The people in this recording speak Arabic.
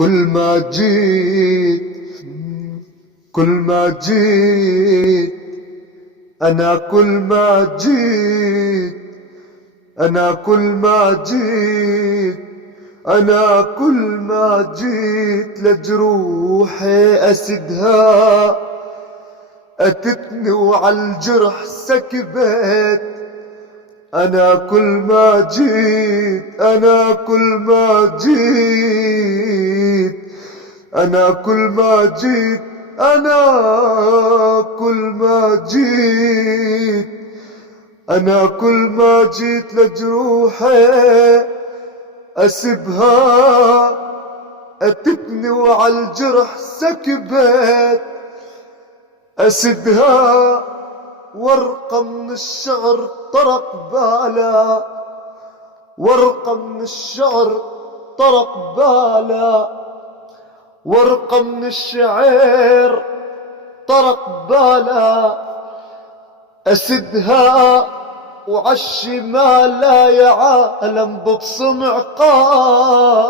كل ما جيت كل ما جيت أنا كل ما جيت أنا كل ما جيت أنا كل ما جيت لجروحي أسدها أتتني وعالجرح سكبت. أنا كل ما جيت أنا كل ما جيت أنا كل ما جيت أنا كل ما جيت أنا كل ما جيت لجروحي أسبها أتتني وعالجرح سكبت. أسدها ورقة من الشعر طرق بالا ورقة من الشعر طرق بالا ورقة من الشعر طرق بالا. أسدها وعالشمال يا عالم ببصم عقاب.